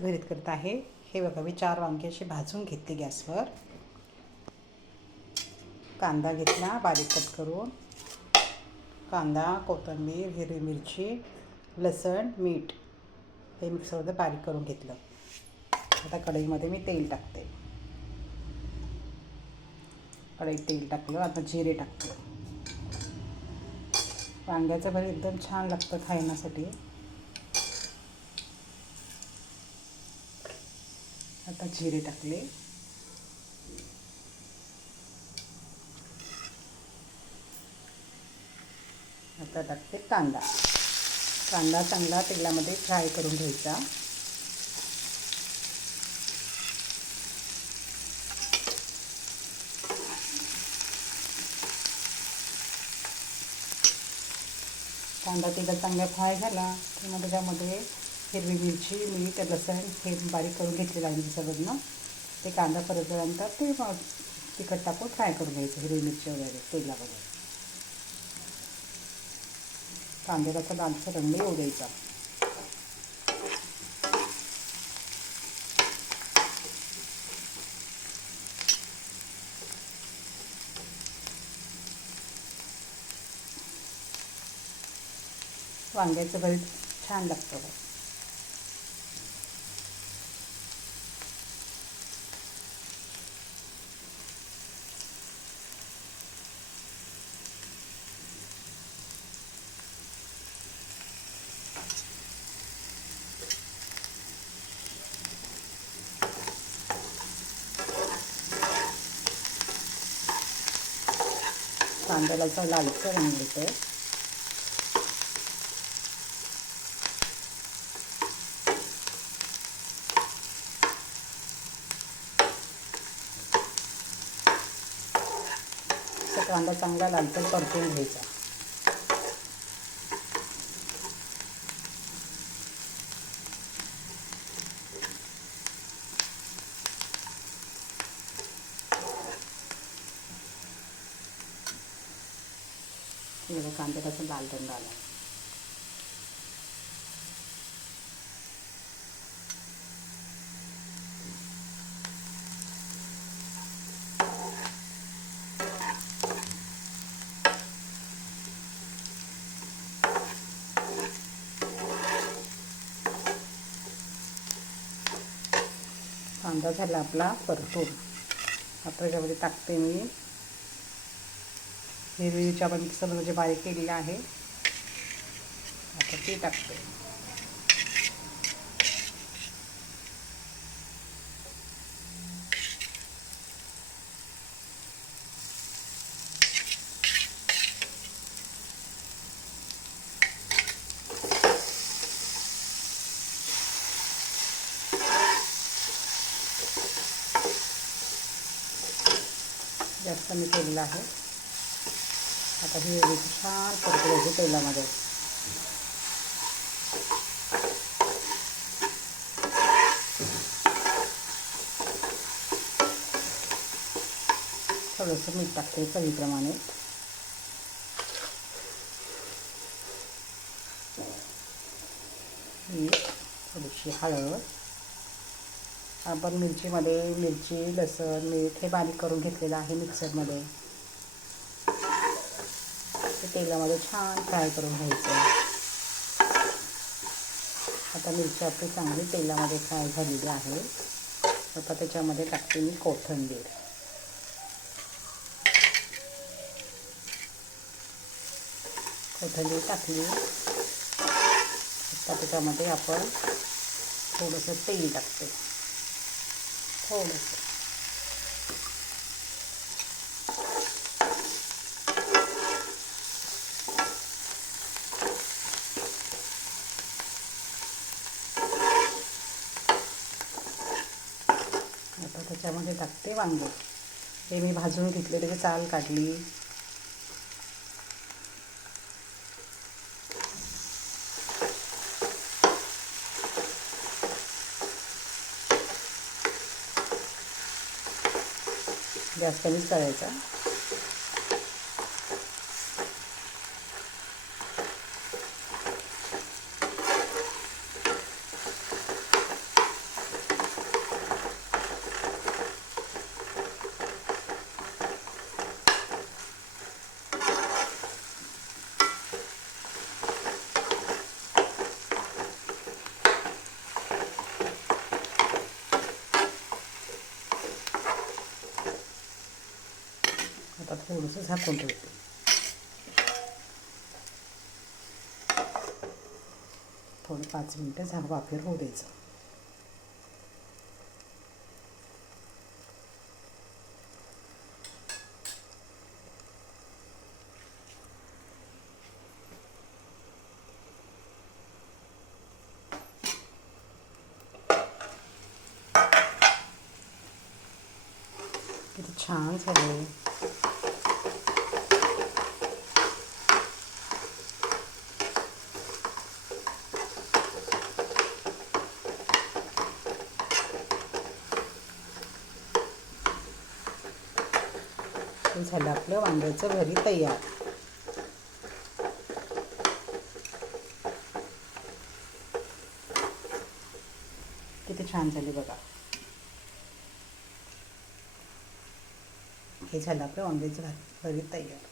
भरीत करत आहे. हे बघा, मी 4 वांगी अशी भाजून घेतली गॅसवर. कांदा घेतला बारीक कट करून. कांदा, कोथिंबीर, हिरवी मिरची, लसण, मीठ हे मिक्सरमध्ये बारीक करून घेतलं. आता कढईमध्ये मी तेल टाकते. कढईत तेल टाकलं. आता जिरे टाकते. वांग्याचं भरीत एकदम छान लागतं खाण्यासाठी. आता जिरे टाकले. आता टाकते कांदा. कांदा चांगला तेलामध्ये फ्राय करून घ्यायचा. कांदा तेलात चांगला फ्राय झाला की मग त्याच्यामध्ये हिरवी मिरची, मीठ, लसण हे बारीक करून घेतलेलं आहे मिक्सरमधनं. ते कांदा परतल्यानंतर ते तिखट टाकून फ्राय करून घ्यायचं. हिरवी मिरची वगैरे तेलामध्ये कांद्याचा लालसर रंग येऊ द्यायचा. वांग्याचं भरीत छान लागतं. कांद्याला असा लालसर रंग येतो. कांदा चांगला लालसर परतून घ्यायचा. कांदा कसा लाल रंग आला. कांदा झाला आपला परतून. आता त्याच्यामध्ये टाकते मी हिरवी मिरची आपण मिक्सरमध्ये बारीक केलेली आहे. आता ती टाकते. जास्त मी केलेलं आहे. आता ही छान परतवायची तेलामध्ये. थोडंसं मीठ टाकते चवीप्रमाणे. मीठ, थोडीशी हळद. आपण मिरचीमध्ये मिरची, लसण, मीठ हे बारीक करून घेतलेलं आहे मिक्सरमध्ये. ते तेलामध्ये छान फ्राय करून घ्यायचं. आता मिरची आपली चांगली तेलामध्ये फ्राय झालेली आहे. आता त्याच्यामध्ये टाकते मी कोथिंबीर. कोथिंबीर टाकली. आता त्याच्यामध्ये आपण थोडंसं तेल टाकते. थोडंसं आता त्याच्यामध्ये टाकते वांगे. हे मी भाजून घेतले, त्याची साल काढली. गॅस कमीच करायचा. थोडंसं झाकून ठेवते. थोडं 5 मिनटं वाफेवर होऊ द्यायचं. किती छान झालं. हे झालं आपलं वांग्याचं भरीत तयार. किती छान झाले बघा. हे झालं आपलं वांग्याचं भरीत तयार.